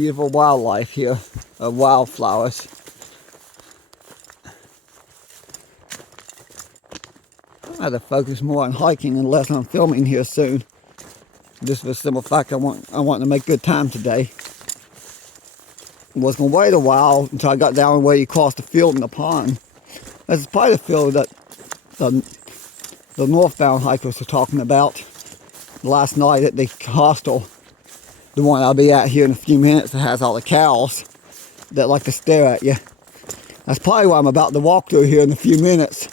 beautiful wildlife here, wildflowers. I have to focus more on hiking and less on filming here soon. Just for the simple fact I want to make good time today. Was going to wait a while until I got down where you cross the field and the pond. This is probably the field that the northbound hikers were talking about last night at the hostel. The one I'll be at here in a few minutes that has all the cows that like to stare at you. That's probably what I'm about to walk through here in a few minutes.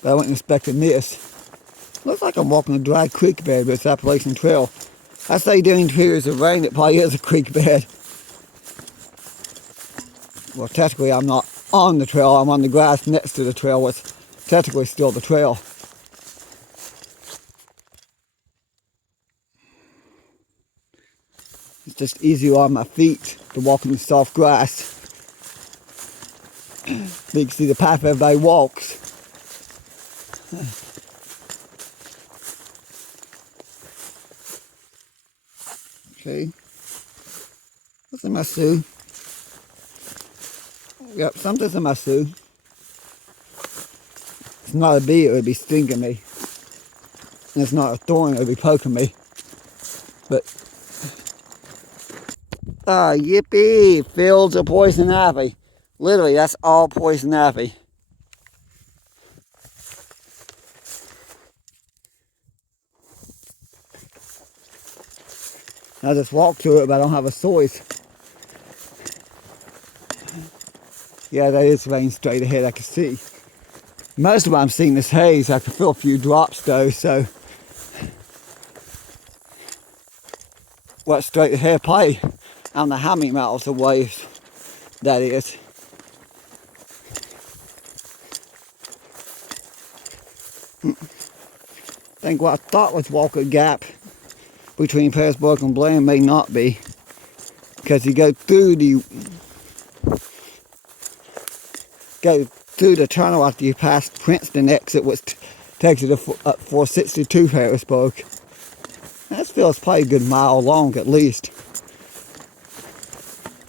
But I wasn't expecting this. Looks like I'm walking a dry creek bed, but it's Appalachian Trail. I say during periods of rain, it probably is a creek bed. Well, technically I'm not on the trail, I'm on the grass next to the trail, which technically still the trail. It's just easier on my feet to walk in the soft grass. You can see the path everybody walks. Okay. What's in my shoe? Yep, something's in my shoe. It's not a bee, it would be stinging me. And it's not a thorn, it would be poking me. But, yippee! Fields of poison ivy. Literally, that's all poison ivy. I just walk through it, but I don't have a choice. Yeah, that is rain straight ahead, I can see. Most of what I'm seeing is haze. I can feel a few drops though, so. What's straight ahead? Probably, I don't know how many miles away that is. I think what I thought was Walker Gap between Pearisburg and Bland may not be, because you go through the tunnel after you pass Princeton exit, which takes you to 462 Pearisburg. That feels probably a good mile long at least.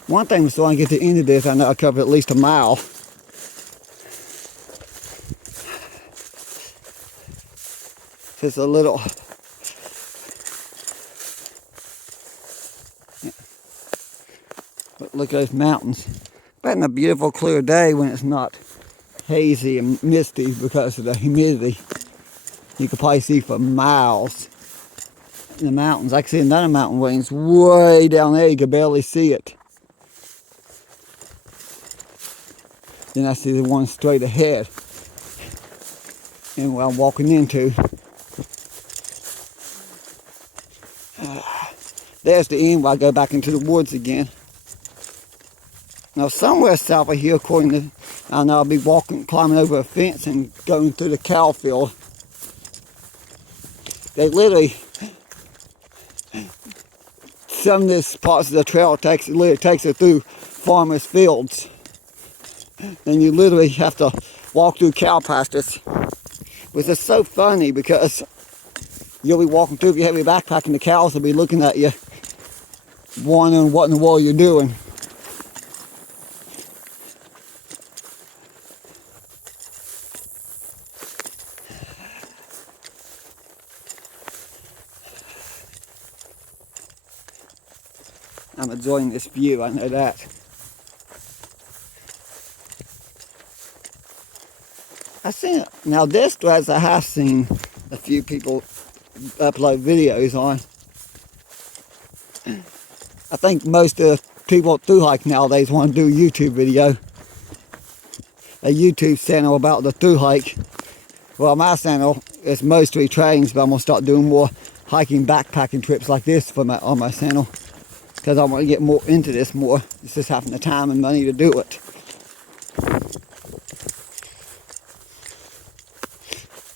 One thing, so I get to the end of this, I know I covered at least a mile. Just a little. But look at those mountains. But in a beautiful clear day when it's not hazy and misty because of the humidity, you can probably see for miles in the mountains. I can see another mountain range way down there, you can barely see it. Then I see the one straight ahead and what I'm walking into. There's the end where I go back into the woods again. Now somewhere south of here, according to, I know I'll be climbing over a fence and going through the cow field. They literally, some of this parts of the trail literally takes it through farmers' fields. And you literally have to walk through cow pastures. Which is so funny because you'll be walking through, if you have your backpack, and the cows will be looking at you, wondering what in the world you're doing. I'm enjoying this view, I know that. I've seen it. Now this stretch I have seen a few people upload videos on. I think most of the people through hike nowadays want to do a YouTube video. A YouTube channel about the through hike. Well, my channel is mostly trains, but I'm going to start doing more hiking, backpacking trips like this on my channel. Because I want to get more into this more. It's just having the time and money to do it.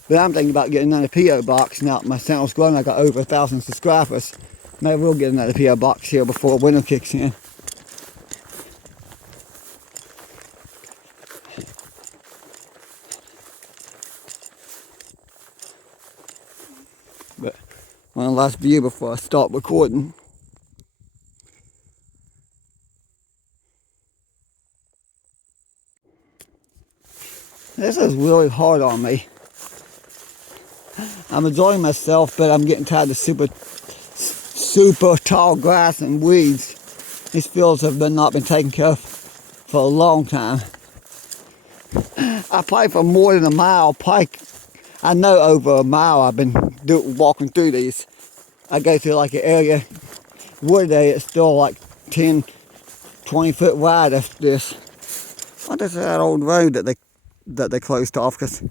But I'm thinking about getting another P.O. box now that my channel's grown. I got over 1,000 subscribers. Maybe we'll get another P.O. box here before winter kicks in. But One last view before I start recording. This is really hard on me. I'm enjoying myself, but I'm getting tired of super tall grass and weeds. These fields have not been taken care of for a long time. I probably for more than a mile, I know over a mile I've been walking through these. I go through like an area, wood area, it's still like 10, 20 foot wide of this. What is that old road that they closed off? Because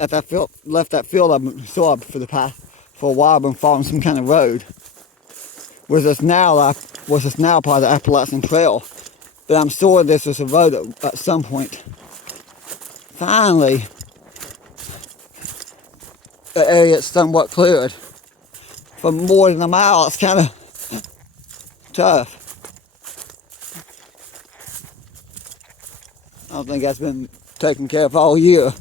at that field, left that field, I saw for a while I've been following some kind of road. Was this now part of the Appalachian Trail? But I'm sure this was a road at some point. Finally, the area is somewhat cleared. For more than a mile, it's kind of tough. I don't think that's been taken care of all year.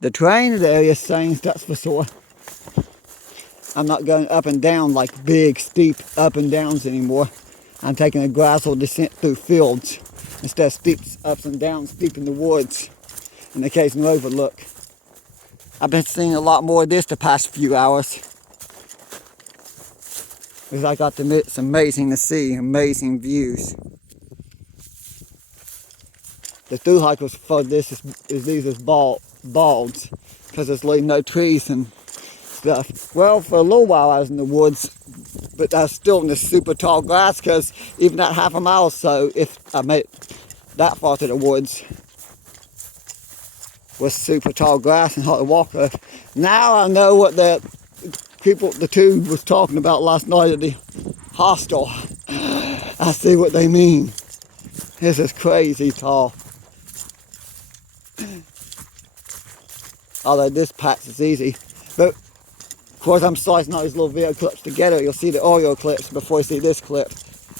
The terrain of the area has changed, that's for sure. I'm not going up and down like big, steep up and downs anymore. I'm taking a gradual descent through fields instead of steep ups and downs deep in the woods and occasional overlook. I've been seeing a lot more of this the past few hours. Because I got to admit, it's amazing to see, amazing views. The through hikers for this is these as balds because there's really no trees and stuff. Well, for a little while I was in the woods, but I was still in this super tall grass because even at half a mile or so, if I made it that far to the woods, was super tall grass and hard to walk with. Now I know what the two was talking about last night at the hostel. I see what they mean. This is crazy tall. Although this patch is easy. But of course I'm slicing all these little video clips together. You'll see the audio clips before you see this clip.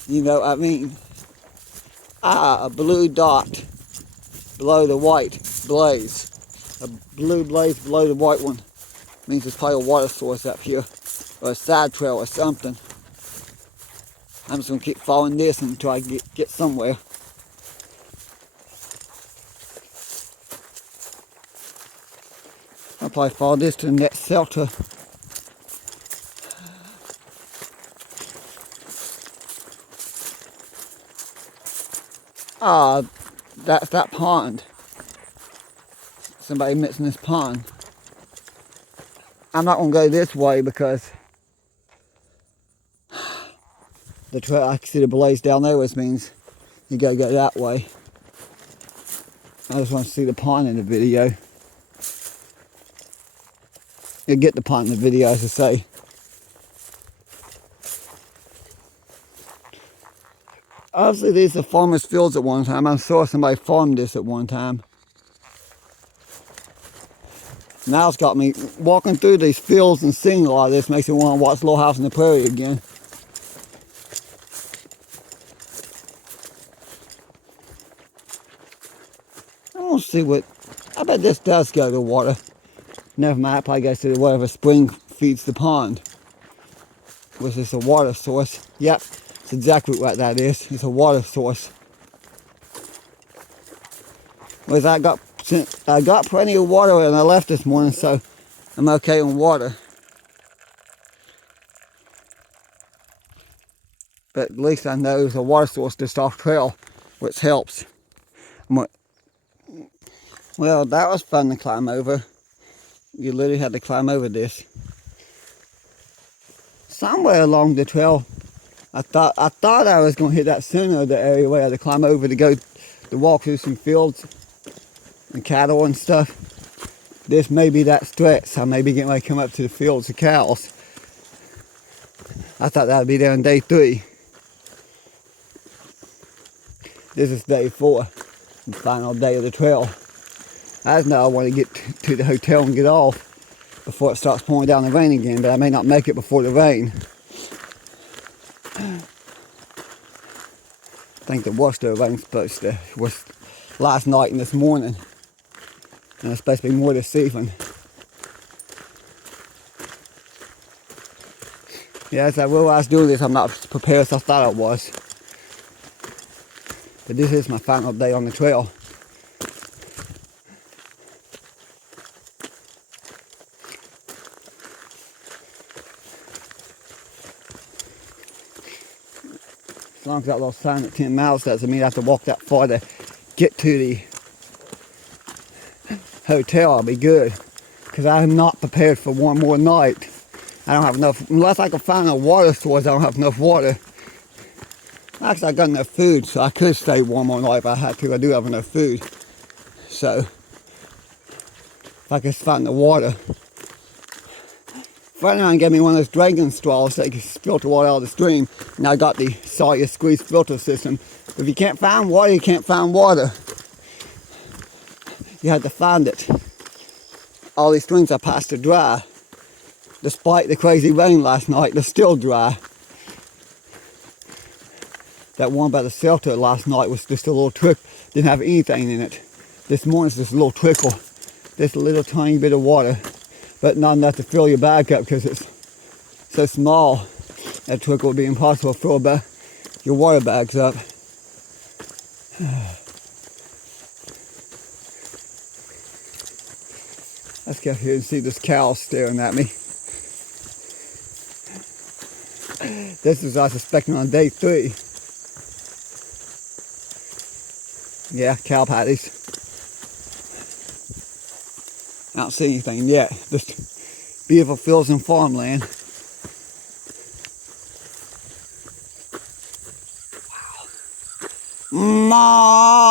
You know what I mean. A blue dot below the white blaze. A blue blaze below the white one means there's probably a water source up here. Or a side trail or something. I'm just going to keep following this until I get somewhere. I'll probably follow this to the next shelter. That's that pond. Somebody missing this pond. I'm not going to go this way because the trail, I can see the blaze down there, which means you gotta go that way. I just want to see the pond in the video. You'll get the pond in the video, as I say. Obviously these are farmers' fields at one time. I'm sure somebody farmed this at one time. Now it's got me walking through these fields and seeing a lot of this makes me want to watch Little House on the Prairie again. I don't see what, I bet this does go to water. Never mind, it probably goes to whatever spring feeds the pond. Was this a water source? Yep, it's exactly what that is. It's a water source. Whereas I got plenty of water when I left this morning, so I'm okay on water. But at least I know there's a water source just off trail, which helps. Well, that was fun to climb over. You literally had to climb over this. Somewhere along the trail, I thought I was going to hit that center of the area where I had to climb over to walk through some fields and cattle and stuff. This may be that stretch. I may be getting ready to come up to the fields of cows. I thought that would be there on day 3. This is day 4, the final day of the trail. I just know I want to get to the hotel and get off before it starts pouring down the rain again, but I may not make it before the rain. I think the worst of the rain's supposed to, last night and this morning. And it's supposed to be more this evening. Yeah, as I realized doing this, I'm not prepared as I thought I was. But this is my final day on the trail. As long as that little sign at 10 miles doesn't mean I have to walk that far to get to the hotel, I'll be good. Because I'm not prepared for one more night. I don't have enough, unless I can find a water source, I don't have enough water. Actually, I got enough food, so I could stay one more night if I had to. I do have enough food. So, if I could find the water. Friend of mine gave me one of those dragon straws so you can filter water out of the stream. Now I got the Sawyer squeeze filter system. If you can't find water, you can't find water. You have to find it. All these streams I passed are dry. Despite the crazy rain last night, they're still dry. That one by the shelter last night was just a little trick. Didn't have anything in it. This morning's just a little trickle. Just a little tiny bit of water. But not enough to fill your bag up because it's so small. That trickle would be impossible to fill your water bags up. Let's get here and see this cow staring at me. This is, I suspect, on day 3. Yeah, cow patties. I don't see anything yet. Just beautiful fields and farmland. Wow.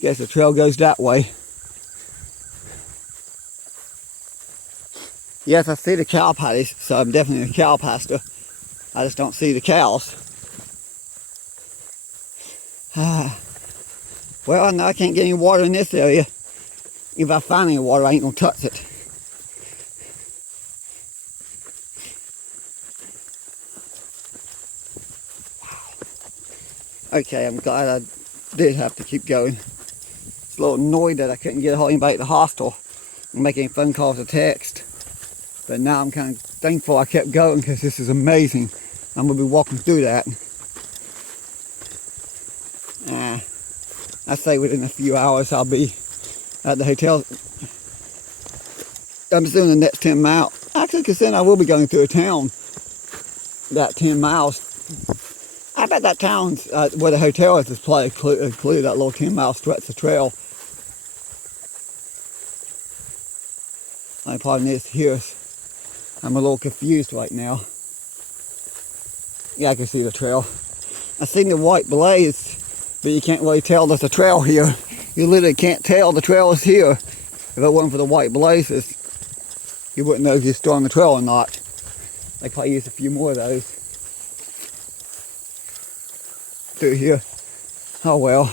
Guess the trail goes that way. Yes, I see the cow patties, so I'm definitely a cow pasture. I just don't see the cows. Well, no, I can't get any water in this area. If I find any water, I ain't gonna touch it. Okay, I'm glad I did have to keep going. It's a little annoyed that I couldn't get a hold of anybody at the hostel and make any phone calls or text. But now I'm kind of thankful I kept going because this is amazing. I'm going to be walking through that. I say within a few hours I'll be at the hotel. I'm just doing the next 10 miles. Actually, because then I will be going through a town. That 10 miles. I bet that town's where the hotel is probably included that little 10-mile stretch of trail. My problem is here. I'm a little confused right now. Yeah, I can see the trail. I seen the white blaze, but you can't really tell there's a trail here. You literally can't tell the trail is here. If it wasn't for the white blazes, you wouldn't know if you're still on the trail or not. They probably use a few more of those through here. Oh well.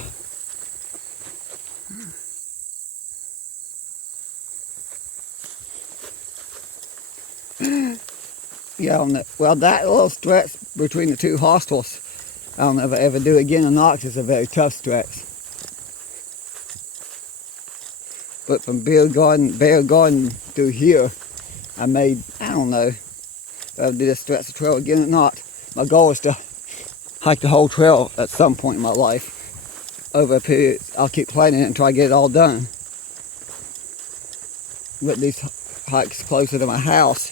Yeah, on the, well, that little stretch between the two hostels, I don't know if I ever do it again or not, 'cause it's a very tough stretch. But from Bear Garden through here, I made, I don't know if I'll do this stretch of trail again or not. My goal is to hike the whole trail at some point in my life. Over a period, I'll keep planning it until I get it all done. But these hikes closer to my house,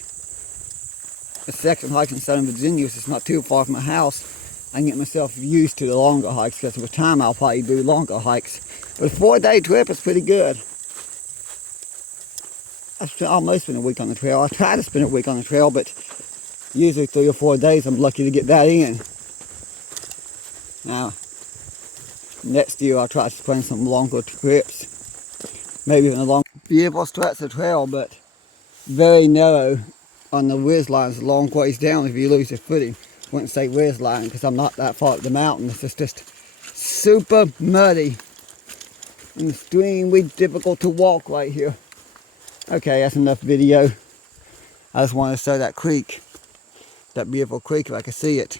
the section hikes in Southern Virginia, so it's not too far from my house. I can get myself used to the longer hikes, because with time I'll probably do longer hikes. But a 4-day trip is pretty good. I've almost spent a week on the trail. I try to spend a week on the trail, but usually 3 or 4 days I'm lucky to get that in. Now, next year I'll try to plan some longer trips. Maybe even a long, beautiful stretch of trail, but very narrow on the ridge lines a long ways down if you lose your footing. Wouldn't say ridge line because I'm not that far up the mountain. It's just super muddy. And extremely difficult to walk right here. Okay, that's enough video. I just wanted to show that creek. that beautiful creek if I can see it.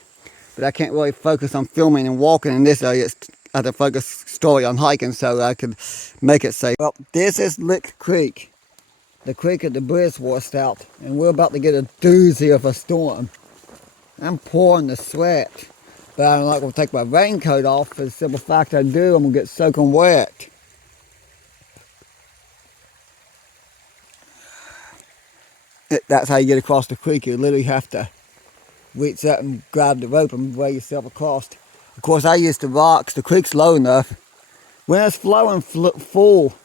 But I can't really focus on filming and walking in this area. I have to focus solely on hiking so I could make it safe. Well, this is Lick Creek, the creek that the bridge washed out, and we're about to get a doozy of a storm. I'm pouring the sweat, but I'm not going to take my raincoat off for the simple fact I do, I'm going to get soaking wet. That's how you get across the creek. You literally have to reach up and grab the rope and weigh yourself across. Of course, I use the rocks. The creek's low enough. When it's flowing full,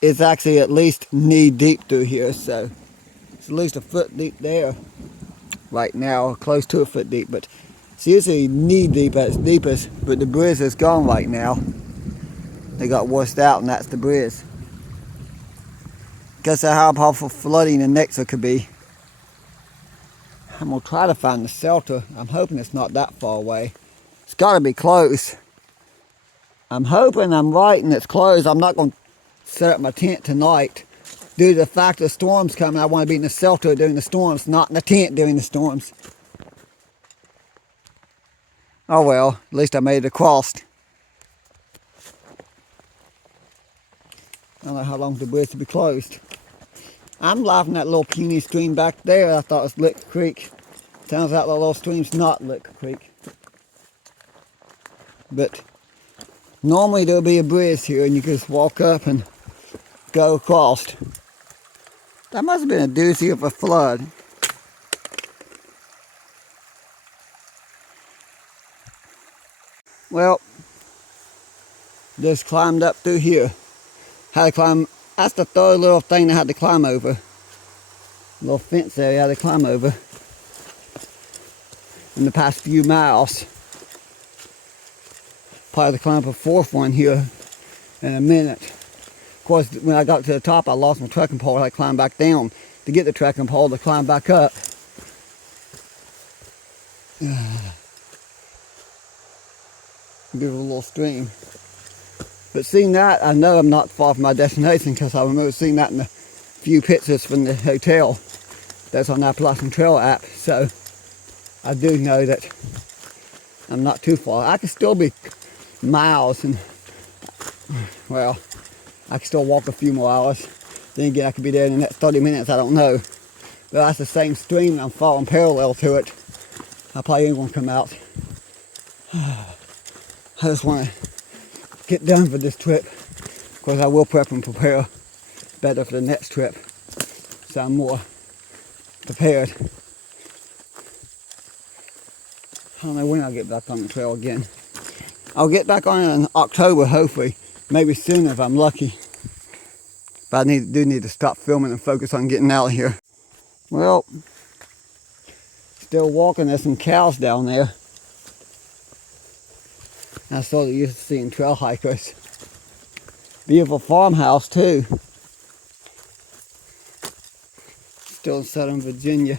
it's actually at least knee deep through here, so it's at least a foot deep there right now, close to a foot deep, but it's usually knee deep at its deepest, but the bridge is gone right now. They got washed out, and that's the bridge. Guess how powerful flooding the next one could be. I'm going to try to find the shelter. I'm hoping it's not that far away. It's got to be close. I'm hoping I'm right and it's close. I'm not going to set up my tent tonight. Due to the fact the storm's coming, I want to be in the shelter during the storms, not in the tent during the storms. Oh well, at least I made it across. I don't know how long the bridge will be closed. I'm laughing at that little puny stream back there. I thought it was Lick Creek. Turns out the little stream's not Lick Creek. But normally there'll be a bridge here and you can just walk up and go across. That must have been a doozy of a flood. Well, just climbed up through here. Had to climb, that's the third little thing I had to climb over. Little fence area I had to climb over in the past few miles. Probably to climb up a fourth one here in a minute. Of course, when I got to the top, I lost my trekking pole. I had to climb back down to get the trekking pole to climb back up. Beautiful little stream. But seeing that, I know I'm not far from my destination because I remember seeing that in the few pictures from the hotel that's on the Appalachian Trail app. So I do know that I'm not too far. I can still be miles and, well, I can still walk a few more hours. Then again, I could be there in the next 30 minutes, I don't know. But that's the same stream, I'm following parallel to it. I probably ain't gonna come out. I just want to get done for this trip. Of course, I will prep and prepare better for the next trip, so I'm more prepared. I don't know when I'll get back on the trail again. I'll get back on it in October, hopefully. Maybe sooner if I'm lucky. But I do need to stop filming and focus on getting out of here. Well, still walking. There's some cows down there. I sort of used to seeing trail hikers. Beautiful farmhouse too. Still in Southern Virginia.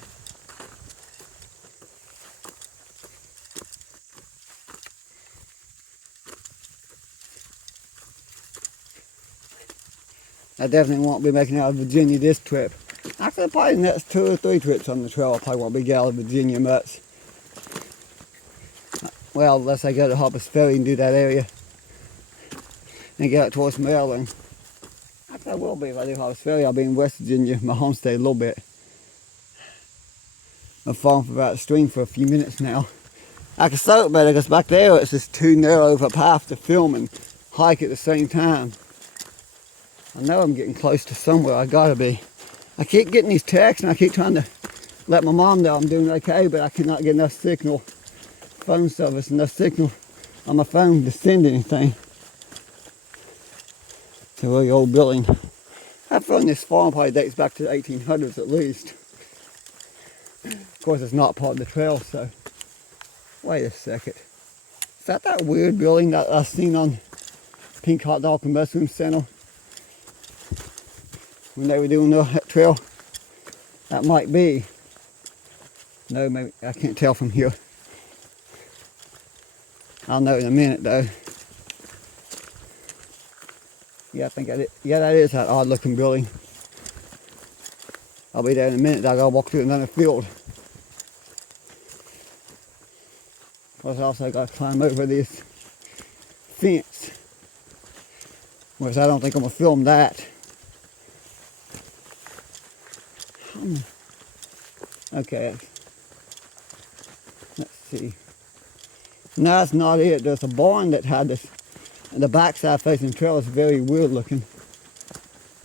I definitely won't be making out of Virginia this trip. Actually, probably the next 2 or 3 trips on the trail, I probably won't be getting out of Virginia much. Well, unless I go to Harper's Ferry and do that area. And get out towards Maryland. Actually, I will be if I do Harper's Ferry. I'll be in West Virginia, my homestead, a little bit. I've fallen for about the stream for a few minutes now. I can slow it better because back there it's just too narrow of a path to film and hike at the same time. I know I'm getting close to somewhere. I gotta be. I keep getting these texts and I keep trying to let my mom know I'm doing okay, but I cannot get enough signal, phone service, enough signal on my phone to send anything. It's a really old building. I have feeling this farm probably dates back to the 1800s at least. Of course, it's not part of the trail, so. Wait a second. Is that weird building that I've seen on Pink Hot Dog Convention Center? When they were doing that trail? That might be. No, maybe I can't tell from here. I'll know in a minute though. Yeah, I think that is. Yeah, that is that odd looking building. I'll be there in a minute. I gotta walk through another field. Plus I also got to climb over this fence. Whereas I don't think I'm going to film that. Okay. Let's see. No, that's not it. There's a barn that had this. The backside facing the trail is very weird looking.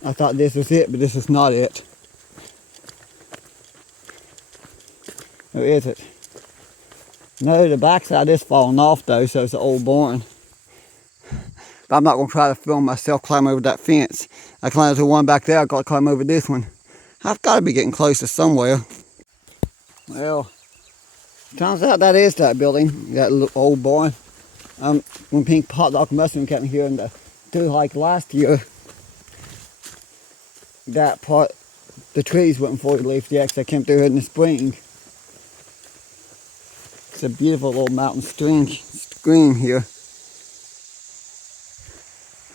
I thought this was it, but this is not it. Or is it? No, the backside is falling off though, so it's an old barn. But I'm not going to try to film myself climb over that fence. I climbed over the one back there, I've got to climb over this one. I've got to be getting close to somewhere. Well, turns out that is that building, that little old barn. When Pink Hot Dog Mushroom came here in the through hike last year, that part, the trees weren't fully leafed yet because I came through in the spring. It's a beautiful little mountain stream here.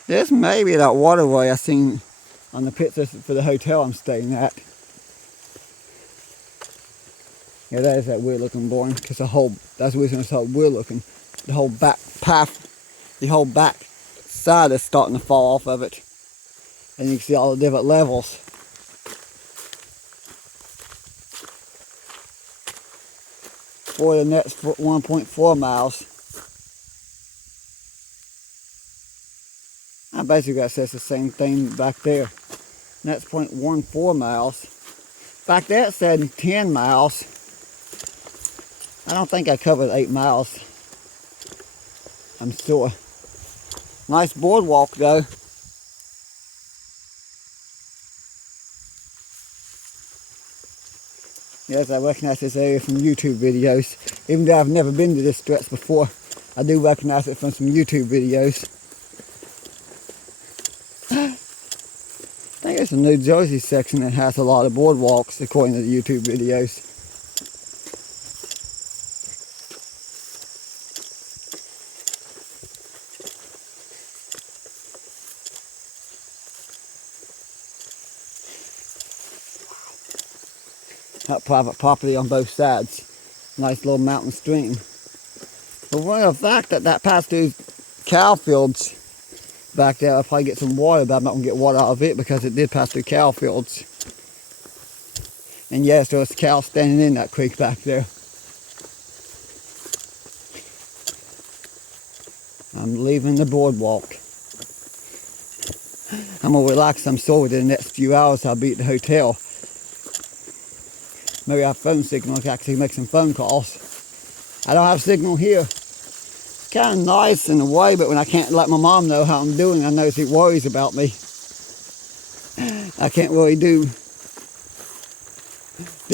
This may be that waterway I seen on the pictures for the hotel I'm staying at. Yeah, that is that weird looking barn, because that's the reason it's so weird looking. The whole back path, the whole back side is starting to fall off of it. And you can see all the different levels. For the next 1.4 miles. I basically got says the same thing back there. Next 0.14 miles. Back there it said 10 miles. I don't think I covered 8 miles. I'm sure. Nice boardwalk though. Yes, I recognize this area from YouTube videos. Even though I've never been to this stretch before, I do recognize it from some YouTube videos. I think it's a New Jersey section that has a lot of boardwalks according to the YouTube videos. That private property on both sides. Nice little mountain stream. But well, the fact that passed through cow fields back there, I'll probably get some water, but I'm not going to get water out of it because it did pass through cow fields. And yes, there was cows standing in that creek back there. I'm leaving the boardwalk. I'm going to relax, I'm sure within the next few hours I'll be at the hotel. Maybe I have phone signal, I can actually make some phone calls. I don't have signal here. It's kind of nice in a way, but when I can't let my mom know how I'm doing, I know she worries about me. I can't really do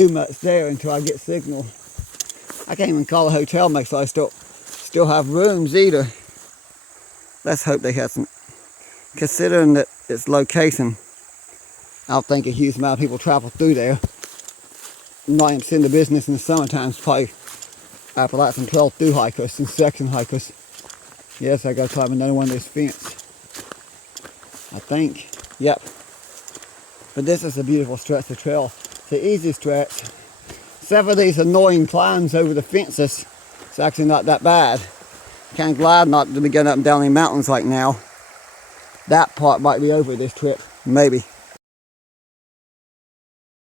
much there until I get signal. I can't even call a hotel, make sure I still have rooms either. Let's hope they have some. Considering that its location, I don't think a huge amount of people travel through there. Not even seeing the business in the summertime. It's probably Appalachian trail through hikers and section hikers. Yes, I gotta climb another one of these fence. I think. Yep. But this is a beautiful stretch of trail. It's an easy stretch. Except for these annoying climbs over the fences, it's actually not that bad. Kind of glad not to be getting up and down the mountains like now. That part might be over this trip, maybe.